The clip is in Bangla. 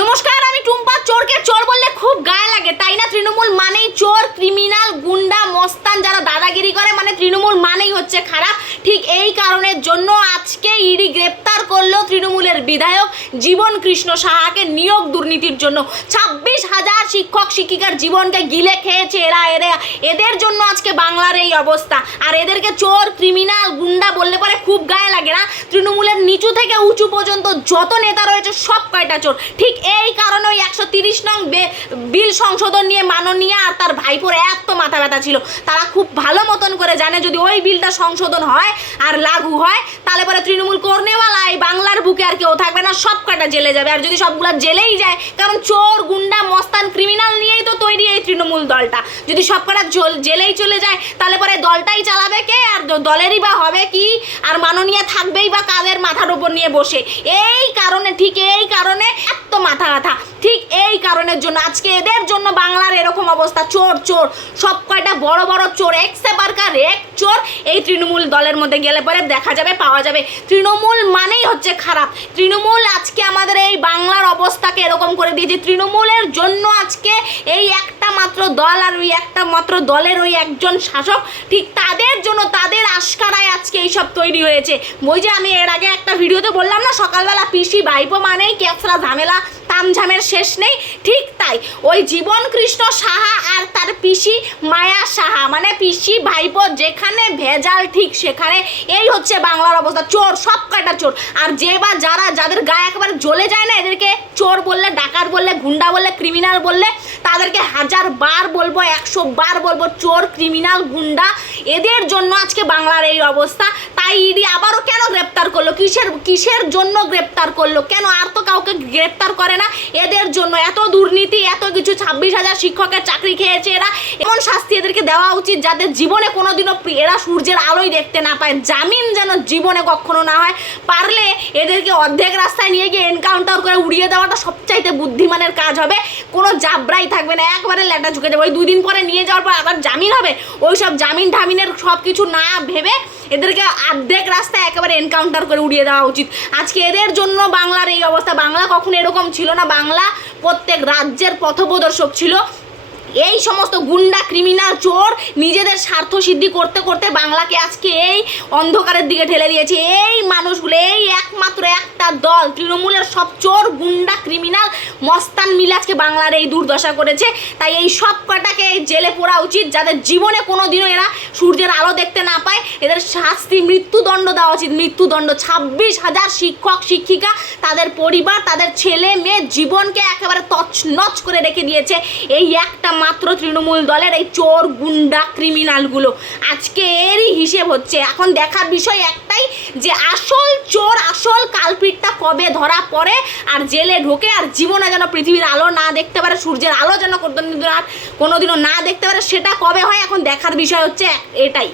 নমস্কার, আমি টুম্পা। চোরকে চোর বললে খুব গায়ে লাগে, তাই না? তৃণমূল মানেই চোর, ক্রিমিনাল, গুন্ডা, মস্তান, যারা দাদাগিরি করে, মানে তৃণমূল মানেই হচ্ছে খারাপ। ঠিক এই কারণের জন্য আজকে ইডি গ্রেপ্তার করলো তৃণমূলের বিধায়ক জীবন কৃষ্ণ সাহাকে নিয়োগ দুর্নীতির জন্য। 26,000 শিক্ষক শিক্ষিকার জীবনকে গিলে খেয়েছে এদের জন্য আজকে বাংলার এই অবস্থা। আর এদেরকে চোর, ক্রিমিনাল, গুন্ডা বললে পরে খুব গায়ে লাগে না? তৃণমূলের নিচু থেকে উঁচু পর্যন্ত যত নেতা রয়েছে সব কয়টা চোর। ঠিক এই কারণে ওই 130 নং বিল সংশোধন নিয়ে মাননীয়া আর তার ভাইপোর এত মাথা ব্যথা ছিল। তারা খুব ভালো মতন করে জানে যদি ওই বিলটা সংশোধন হয় আর লাগু হয় তাহলে পরে তৃণমূল করনেওয়ালা এই বাংলার বুকে আর কেউ থাকবে না, সব কয়টা জেলে যাবে। আর যদি সবগুলা জেলেই যায়, কারণ চোর, গুন্ডা, মস্তান, ক্রিমিনাল নিয়েই তো তৈরি এই তৃণমূল দলটা, যদি সব কটা জেলেই চলে যায় তাহলে পরে দলটাই চালাবে কে? আর দলেরই বা হবে কি? আর মাননীয়া থাকবেই বা কাদের মাথার উপর নিয়ে বসে? এই কারণে, ঠিক এই কারণে এত মাথা ব্যথা। ঠিক এই কারণের জন্য আজকে এদের জন্য বাংলার এরকম অবস্থা। চোর চোর সব কয়টা বড় বড় চোর, এক চোর এই তৃণমূল দলের মধ্যে গেলে পরে দেখা যাবে, পাওয়া যাবে। তৃণমূল মানেই হচ্ছে খারাপ। তৃণমূল আজকে আমাদের এই বাংলার অবস্থাকে এরকম করে দিয়েছে। তৃণমূলের জন্য আজকে এই একটা মাত্র দল আর ওই একটা মাত্র দলের ওই একজন শাসক, ঠিক তাদের জন্য, তাদের আশকারায় আজকে এইসব তৈরি হয়েছে। ওই যে আমি এর আগে একটা ভিডিওতে বললাম না, সকালবেলা পিসি ভাইপো মানেই ক্যাপসরা ঝামেলা, তামঝামের শেষ নেই। ঠিক তাই ওই জীবন কৃষ্ণ সাহা আর তার পিসি মায়া সাহা, মানে পিসি ভাইপো যেখানে ভেজাল ঠিক সেখানে এই হচ্ছে বাংলার অবস্থা। চোর, সব কয়টা চোর। আর যে বা যাদের গায়ে একেবারে জ্বলে যায় না, এদেরকে চোর বললে, ডাকাত বললে, গুন্ডা বললে, ক্রিমিনাল বললে, তাদেরকে 1000 বার বলবো, 100 বার বলবো, চোর, ক্রিমিনাল, গুন্ডা। এদের জন্য আজকে বাংলার এই অবস্থা। তাই ইডি আবারও কেন গ্রেপ্তার করলো? কিসের জন্য গ্রেপ্তার করলো? কেন? আর তো কাউকে গ্রেপ্তার করে না। এদের জন্য এত দুর্নীতি, এত কিছু, 26,000 শিক্ষকের চাকরি খেয়েছে এরা। এমন শাস্তি এদেরকে দেওয়া উচিত যাদের জীবনে কোনোদিনও এরা সূর্যের আলোই দেখতে না পায়। জামিন যেন জীবনে কখনো না হয়। পারলে এদেরকে অর্ধেক রাস্তায় নিয়ে গিয়ে এনকাউন্টার করে উড়িয়ে দেওয়াটা সবচাইতে বুদ্ধিমানের কাজ হবে। কোনো জাবরাই থাকবে না, একবারে ল্যাটা ঝুঁকে যাবে। ওই 2 দিন পরে নিয়ে যাওয়ার পর আবার জামিন হবে, ওই সব জামিন ঠামিনের সব কিছু না ভেবে এদেরকে অর্ধেক রাস্তায় একেবারে এনকাউন্টার করে উড়িয়ে দেওয়া উচিত। আজকে এদের জন্য বাংলার এই অবস্থা। বাংলা কখনো এরকম ছিল না। বাংলা প্রত্যেক রাজ্যের পথপ্রদর্শক ছিল। এই সমস্ত গুন্ডা, ক্রিমিনাল, চোর নিজেদের স্বার্থ সিদ্ধি করতে করতে বাংলাকে আজকে এই অন্ধকারের দিকে ঠেলে দিয়েছে। এই মানুষগুলো, এই একমাত্র একটা দল তৃণমূলের সব চোর, গুন্ডা, ক্রিমিনাল, মস্তান মিলে আজকে বাংলার এই দুর্দশা করেছে। তাই এই সব কটাকে জেলে পড়া উচিত, যাদের জীবনে কোনো দিনও এরা সূর্যের আলো দেখতে না পায়। এদের শাস্তি, মৃত্যুদণ্ড দেওয়া উচিত, মৃত্যুদণ্ড। 26,000 শিক্ষক শিক্ষিকা, তাদের পরিবার, তাদের ছেলে মেয়ে জীবনকে একেবারে তছনছ করে রেখে দিয়েছে এই একটা মাত্র তৃণমূল দলের এই চোর, গুন্ডা, ক্রিমিনালগুলো। আজকে এরই হিসেব হচ্ছে। এখন দেখার বিষয় একটাই, যে আসল চোর, আসল কালপিটটা কবে ধরা পড়ে আর জেলে ঢোকে, আর জীবনে যেন পৃথিবীর আলো না দেখতে পারে, সূর্যের আলো যেন কোনোদিনও না দেখতে পারে, সেটা কবে হয় এখন দেখার বিষয় হচ্ছে এটাই।